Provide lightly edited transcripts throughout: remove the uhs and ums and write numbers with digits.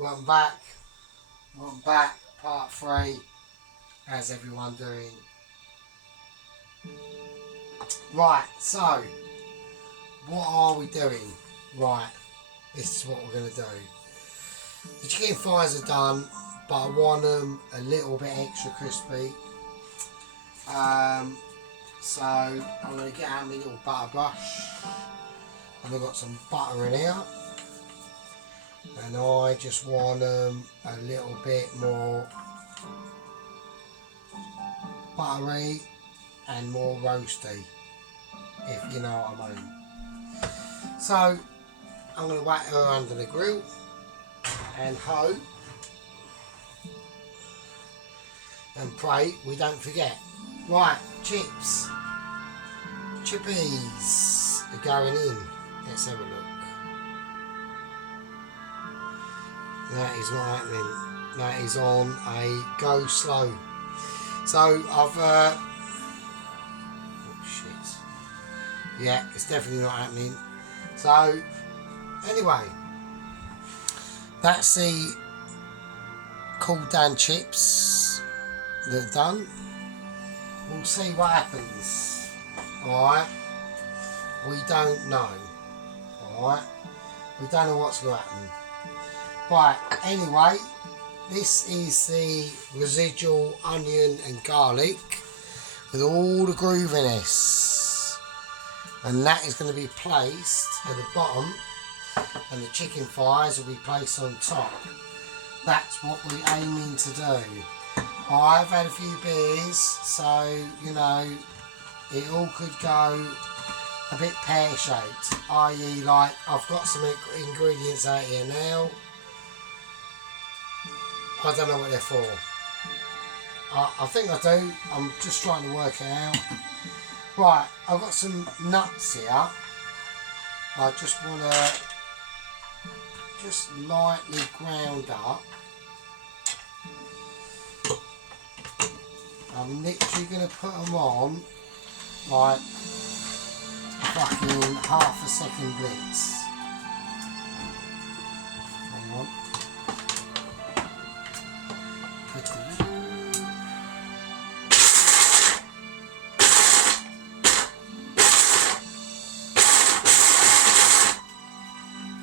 Welcome back. Welcome back. Part 3. How's everyone doing? Right, so what are we doing? Right, this is what we're going to do. The chicken thighs are done, but I want them a little bit extra crispy. So I'm going to get out my little butter brush, and I've got some butter in here. And I just want them a little bit more buttery and more roasty, if you know what I mean. So I'm going to whack her under the grill and hope and pray we don't forget. Right, chips, chippies are going in. Let's have a look. That is not happening. That is on a go slow. So I've oh shit. Yeah, it's definitely not happening. So anyway, that's the cooled down chips that are done. We'll see what happens. Alright. We don't know. Alright. We don't know what's going to happen. Right, anyway, this is the residual onion and garlic with all the grooviness. And that is going to be placed at the bottom, and the chicken thighs will be placed on top. That's what we're aiming to do. I've had a few beers, so, you know, it all could go a bit pear-shaped, i.e. like, I've got some ingredients out here now. I don't know what they're for. I think I do. I'm just trying to work it out. Right, I've got some nuts here. I just want to just lightly ground up. I'm literally going to put them on like fucking half a second blitz. Hang on.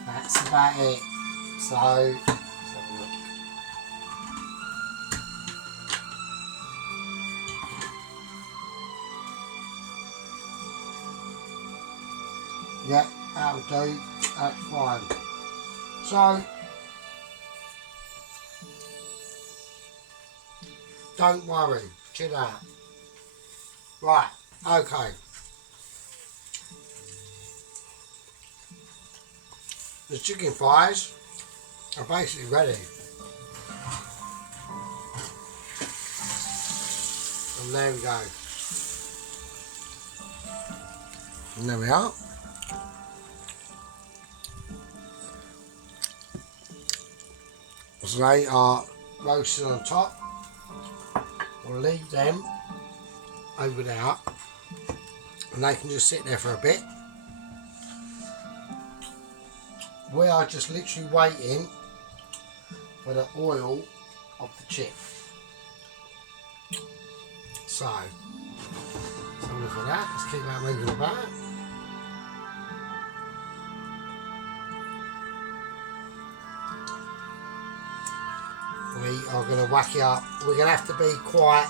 That's about it. So, let's have a look. Yeah, that'll do. That's fine. So, don't worry. Chill out. Right, okay. The chicken thighs are basically ready. And there we go. And there we are. So they are roasted on top. We'll leave them over there, and they can just sit there for a bit. We are just literally waiting for the oil of the chip. So, let's have a look at that. Let's keep that moving about. We are going to whack it up. We're going to have to be quite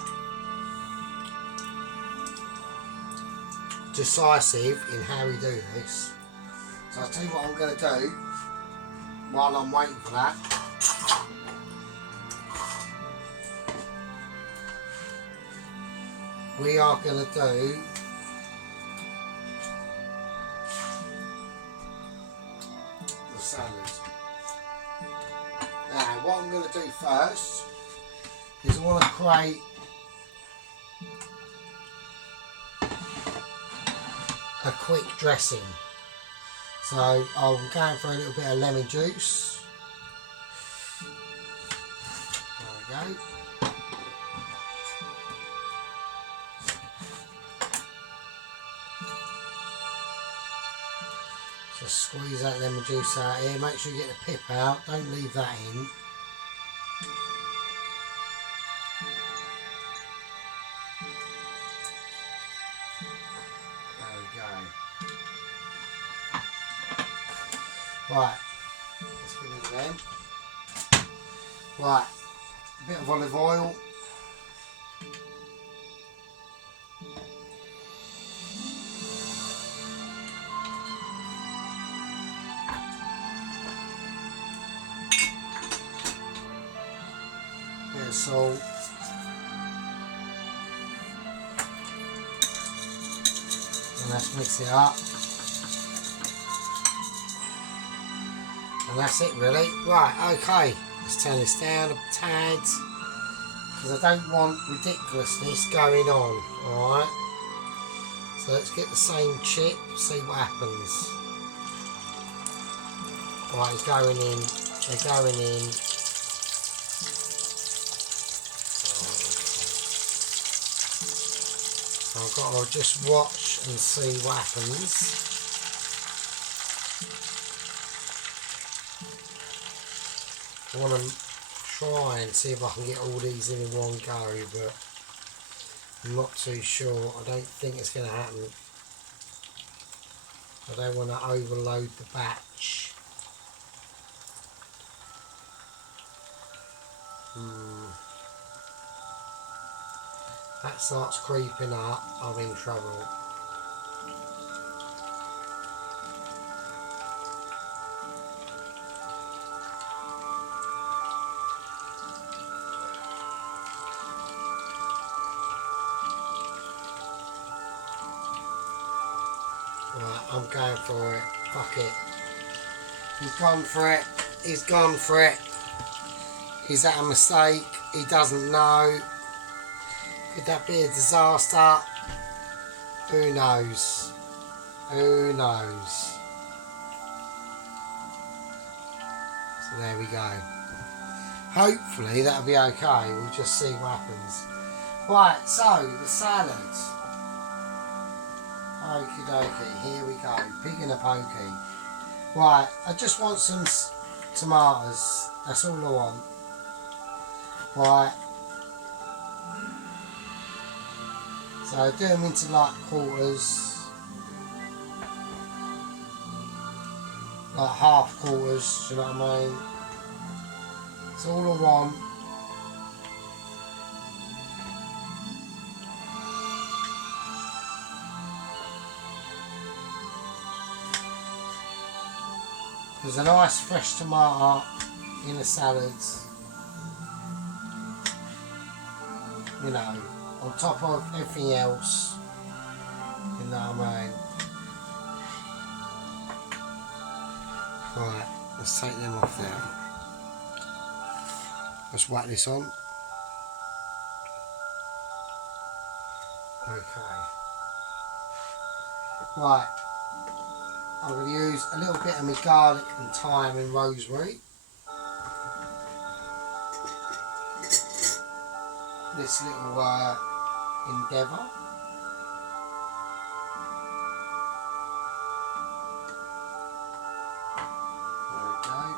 decisive in how we do this. So I'll tell you what I'm going to do while I'm waiting for that. We are going to do the salad. Now, what I'm going to do first is I want to create a quick dressing. So I'm going for a little bit of lemon juice. There we go. Just squeeze that lemon juice out here. Make sure you get the pip out. Don't leave that in. There we go. Right. Let's give it again. Right. A bit of olive oil. Bit of salt. And let's mix it up. And that's it really. Right, okay. Let's turn this down a tad. Because I don't want ridiculousness going on. Alright. So let's get the same chip, see what happens. Right, it's going in. They're going in. So I've got to just watch and see what happens. I want to try and see if I can get all these in one go, but I'm not too sure. I don't think it's going to happen. I don't want to overload the batch. That starts creeping up, I'm in trouble. Right, I'm going for it. Fuck it. He's gone for it. He's gone for it. Is that a mistake? He doesn't know. Could that be a disaster? Who knows? Who knows? So there we go. Hopefully that'll be okay. We'll just see what happens. Right, so the salad. Okie dokie, here we go. Pig in a pokey. Right, I just want some tomatoes. That's all I want. Right. So do them into like quarters. Like half quarters, do you know what I mean? That's all I want. There's a nice fresh tomato in the salads, you know, on top of everything else, you know what I mean? Right, let's take them off there. Let's whack this on. Okay. Right. I'm going to use a little bit of my garlic and thyme and rosemary. This little endeavour. There we go.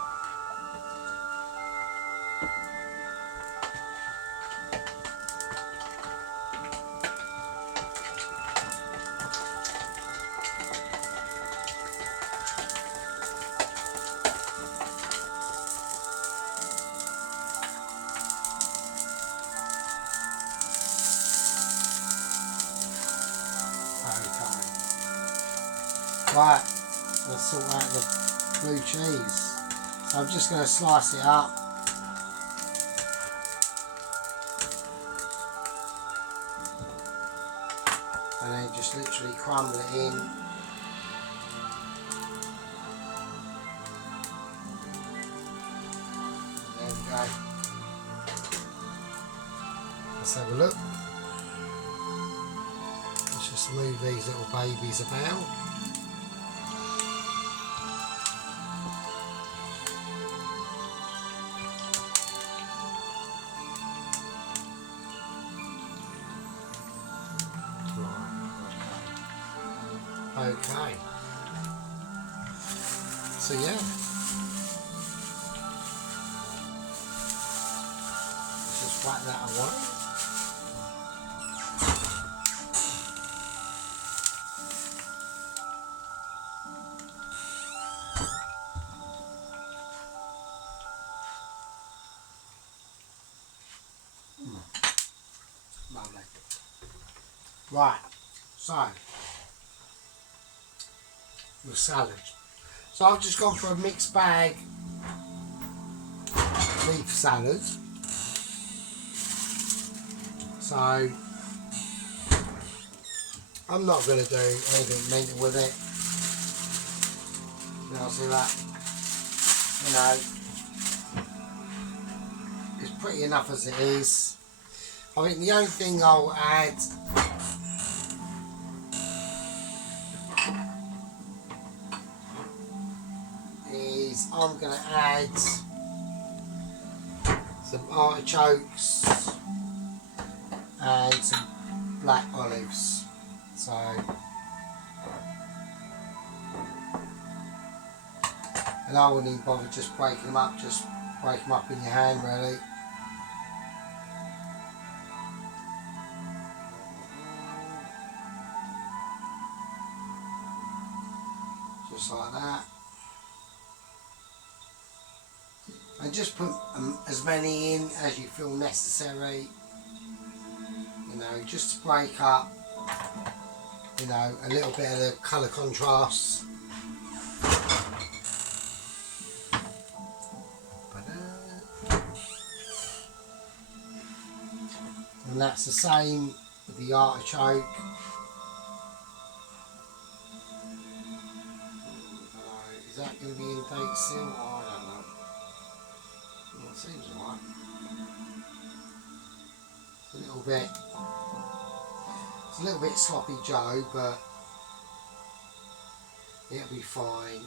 Right, let's sort out the blue cheese. So I'm just going to slice it up. And then just literally crumble it in. There we go. Let's have a look. Let's just move these little babies about. Okay. So yeah, let's just whack that away. Lovely. Right, so the salad. So I've just gone for a mixed bag beef salad. So I'm not going to do anything mental with it. Now see that, it's pretty enough as it is. I think the only thing I'll add is I'm going to add some artichokes and some black olives. So and I wouldn't even bother just breaking them up, just break them up in your hand really. Just like that. And just put as many in as you feel necessary, just to break up, a little bit of the colour contrast. And that's the same with the artichoke. Is that going to be in date still? Oh, I don't know. Well, it seems alright. It's a little bit sloppy Joe, but it'll be fine.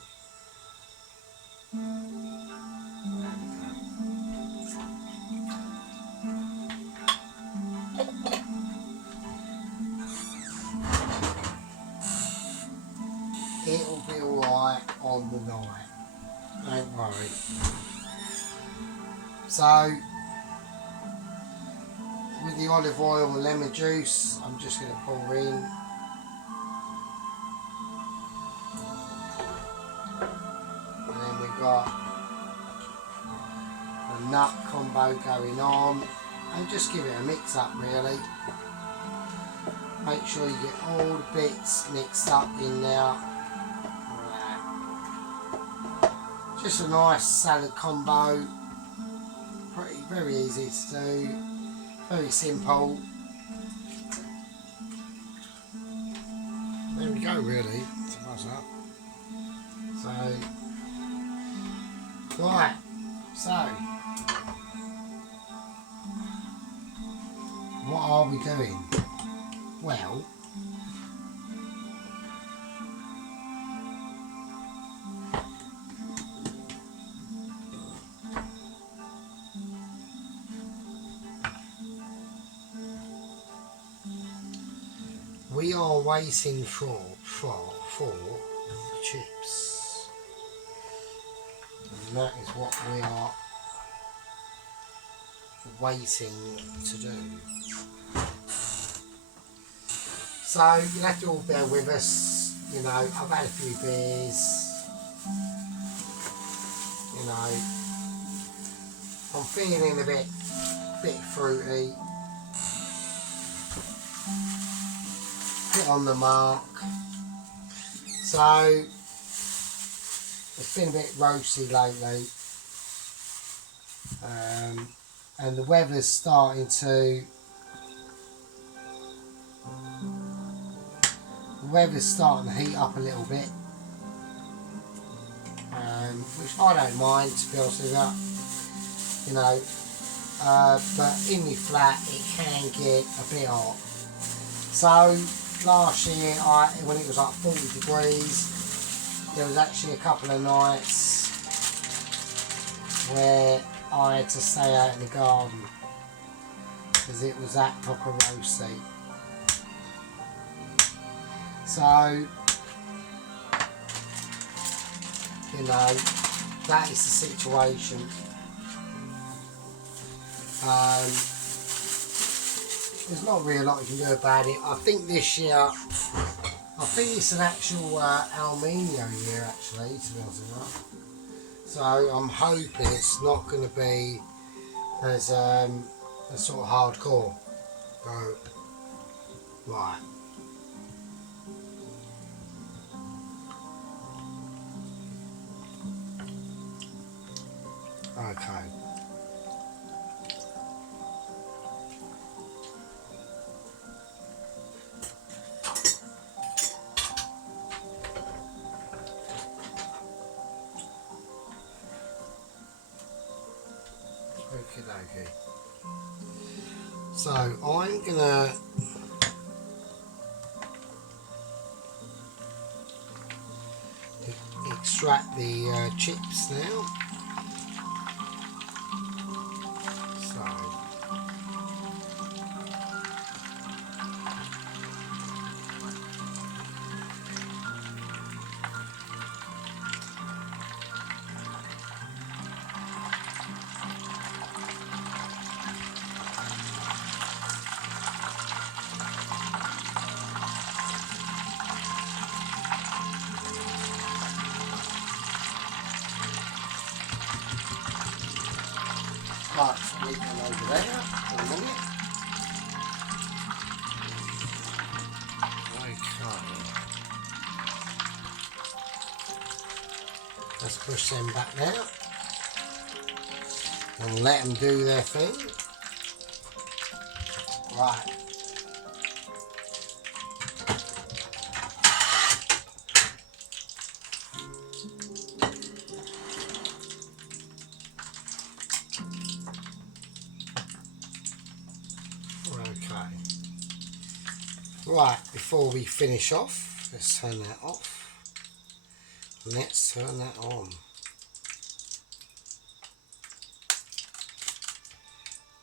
It'll be alright on the night, don't worry. So, with the olive oil and lemon juice, I'm just going to pour in. And then we've got a nut combo going on. And just give it a mix up really. Make sure you get all the bits mixed up in there. Just a nice salad combo. Very easy to do. Very simple. There we go really. So, right. So, what are we doing? Well, we are waiting for the chips, and that is what we are waiting to do. So you'll have to all bear with us. I've had a few beers. I'm feeling a bit fruity. Bit on the mark. So it's been a bit roasty lately, and the weather's starting to heat up a little bit, which I don't mind, to be honest with you. But in my flat it can get a bit hot. So last year, when it was like 40 degrees, there was actually a couple of nights where I had to stay out in the garden because it was that proper roasty. So you know, that is the situation. There's not really a lot you can do about it. I think this year, I think it's an actual El Nino year actually, to be honest with you. So I'm hoping it's not going to be as sort of hardcore. So, right. Okay. Okie dokie. So I'm gonna extract the chips now. So right, leave them over there for a minute. Okay. Let's push them back now and let them do their thing. Right. Okay. Right, before we finish off, let's turn that off. Let's turn that on.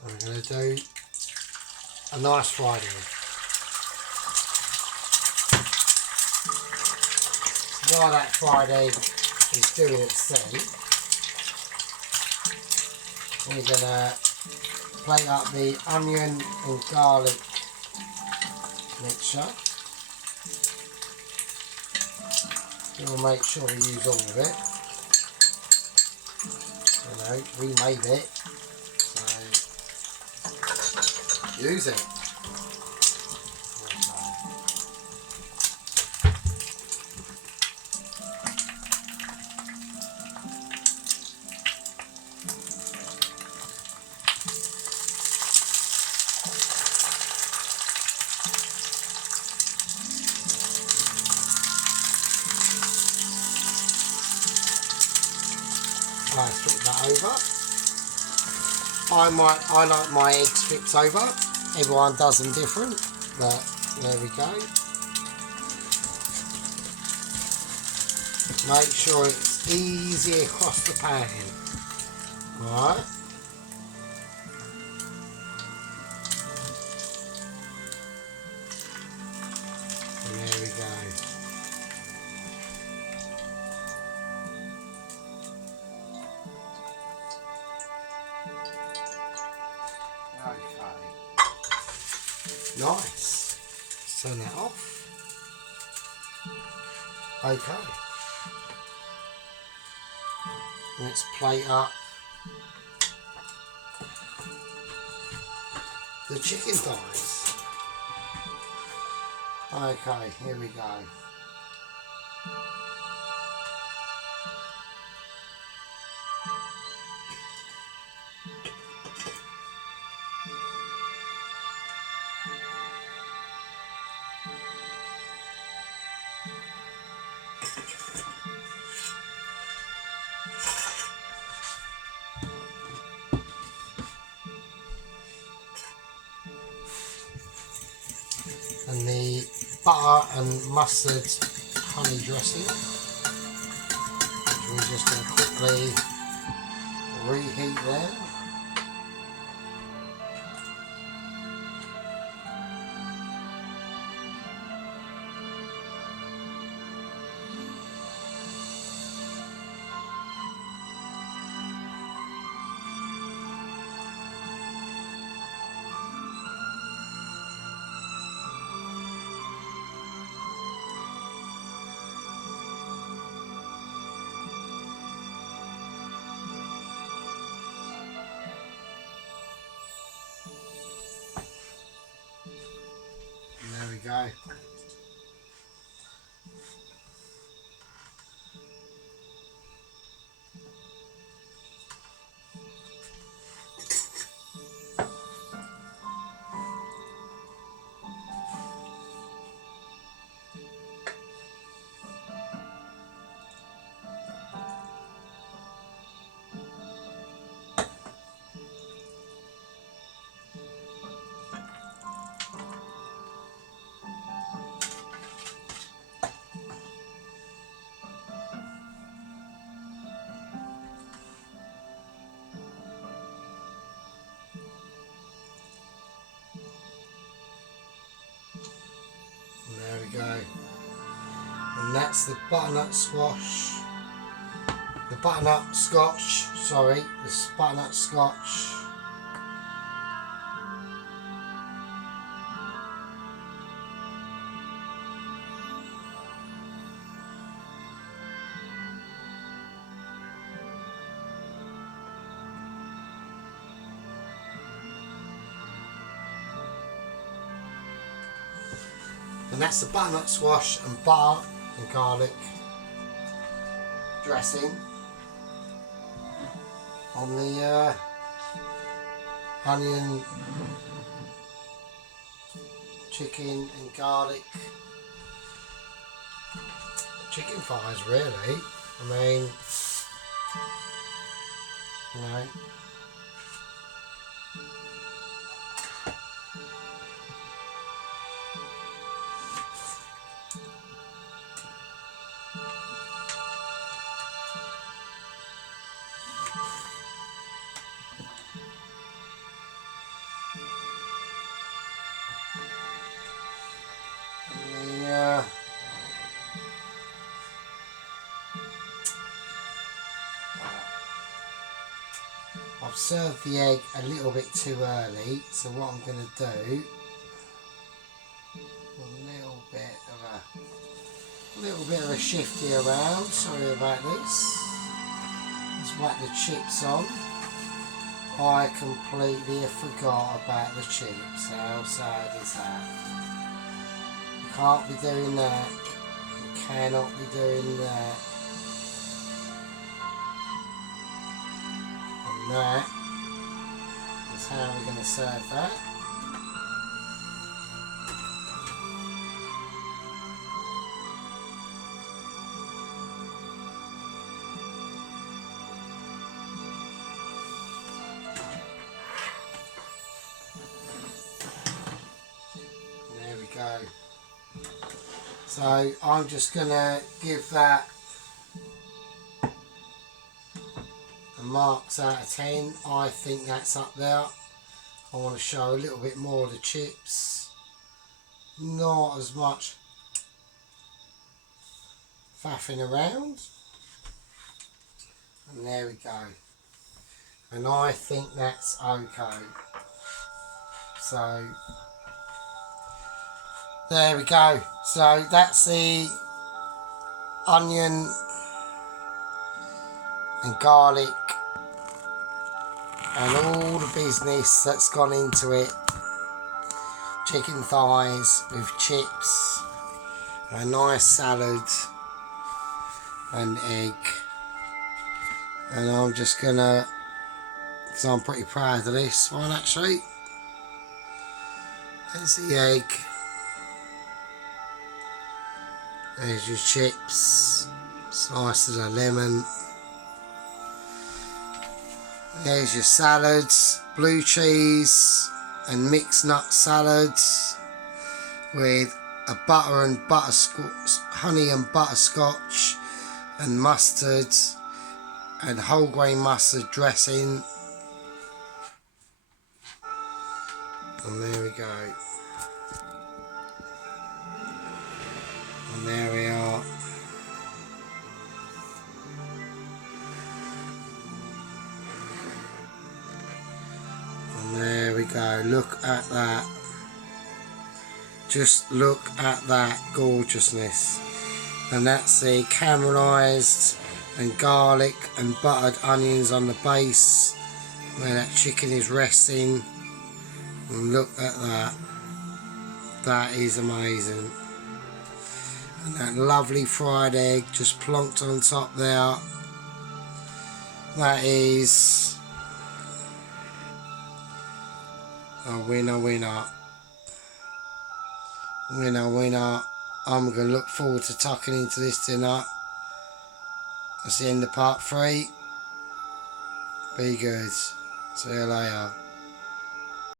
I'm going to do a nice fried egg. While that fried egg is doing its thing, we're going to plate up the onion and garlic mixture. We'll make sure we use all of it. You know, we made it, so use it. Right, flip that over. I like my eggs flipped over. Everyone does them different, but there we go. Make sure it's easy across the pan. Right. And there we go. Okay. Nice. Let's turn that off. Okay. Let's plate up the chicken thighs. Okay, here we go. And the butter and mustard honey dressing, which we're just going to quickly reheat there. go. There we go. And that's the butternut squash. The butternut scotch, sorry, the butternut scotch. And that's the butternut squash and butter and garlic dressing on the onion, chicken and garlic chicken thighs, really. I mean, you know. I've served the egg a little bit too early, so what I'm going to do, a little bit of a shifty around, sorry about this. Let's whack the chips on. I completely forgot about the chips. How sad is that? You can't be doing that. You cannot be doing that. And that is how we're going to serve that. Go. So I'm just going to give that a marks out of 10. I think that's up there. I want to show a little bit more of the chips. Not as much faffing around. And there we go. And I think that's okay. So there we go. So that's the onion and garlic and all the business that's gone into it. Chicken thighs with chips, a nice salad and egg. And I'm just gonna, because I'm pretty proud of this one actually. There's the egg. There's your chips, slices of lemon. There's your salads, blue cheese and mixed nut salads with a butter and butterscotch, honey and butterscotch and mustard and whole grain mustard dressing. And there we go. And there we are. And there we go. Look at that. Just look at that gorgeousness. And that's the caramelised and garlic and buttered onions on the base where that chicken is resting. And look at that. That is amazing. And that lovely fried egg just plonked on top there. That is a winner, winner. Winner, winner. I'm going to look forward to tucking into this dinner. That's the end of part 3. Be good. See you later.